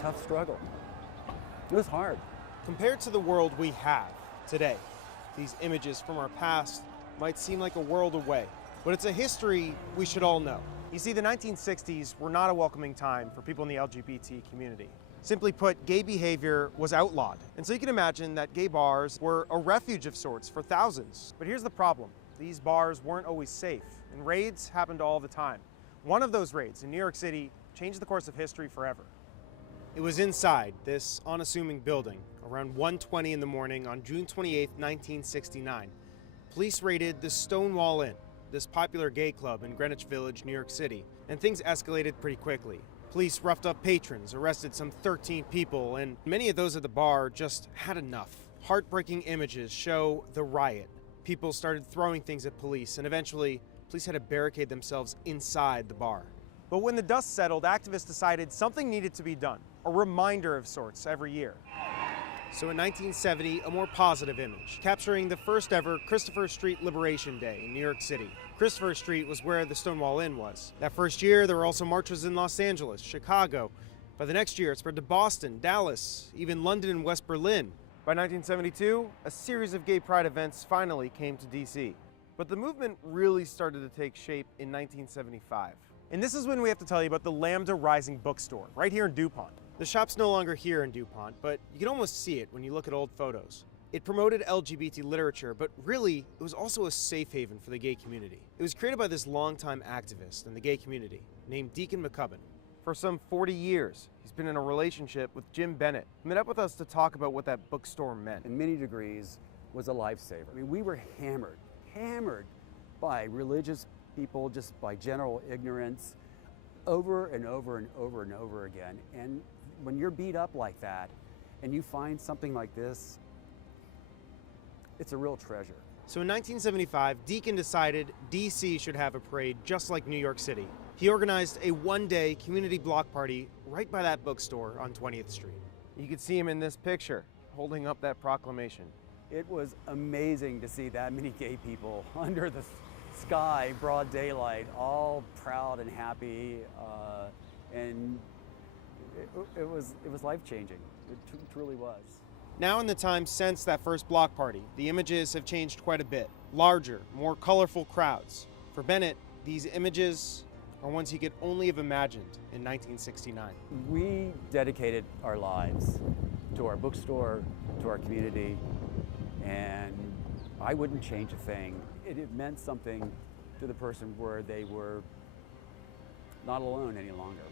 tough struggle. It was hard. Compared to the world we have today, these images from our past might seem like a world away, but it's a history we should all know. You see, the 1960s were not a welcoming time for people in the LGBT community. Simply put, gay behavior was outlawed. And so you can imagine that gay bars were a refuge of sorts for thousands. But here's the problem. These bars weren't always safe, and raids happened all the time. One of those raids in New York City changed the course of history forever. It was inside this unassuming building around 1:20 in the morning on June 28, 1969. Police raided the Stonewall Inn, this popular gay club in Greenwich Village, New York City, and things escalated pretty quickly. Police roughed up patrons, arrested some 13 people, and many of those at the bar just had enough. Heartbreaking images show the riot. People started throwing things at police, and eventually, police had to barricade themselves inside the bar. But when the dust settled, activists decided something needed to be done, a reminder of sorts every year. So in 1970, a more positive image, capturing the first ever Christopher Street Liberation Day in New York City. Christopher Street was where the Stonewall Inn was. That first year, there were also marches in Los Angeles, Chicago. By the next year, it spread to Boston, Dallas, even London and West Berlin. By 1972, a series of gay pride events finally came to DC. But the movement really started to take shape in 1975. And this is when we have to tell you about the Lambda Rising bookstore, right here in DuPont. The shop's no longer here in DuPont, but you can almost see it when you look at old photos. It promoted LGBT literature, but really, it was also a safe haven for the gay community. It was created by this longtime activist in the gay community named Deacon McCubbin. For some 40 years, he's been in a relationship with Jim Bennett. He met up with us to talk about what that bookstore meant. In many degrees, was a lifesaver. I mean, we were hammered by religious people, just by general ignorance, over and over and over and over again. And when you're beat up like that, and you find something like this, it's a real treasure. So in 1975, Deacon decided DC should have a parade just like New York City. He organized a one-day community block party right by that bookstore on 20th Street. You can see him in this picture, holding up that proclamation. It was amazing to see that many gay people under the sky, broad daylight, all proud and happy, and it was life-changing. It truly was. Now in the time since that first block party, the images have changed quite a bit. Larger, more colorful crowds. For Bennett, these images are ones he could only have imagined in 1969. We dedicated our lives to our bookstore, to our community, and I wouldn't change a thing. It meant something to the person where they were not alone any longer.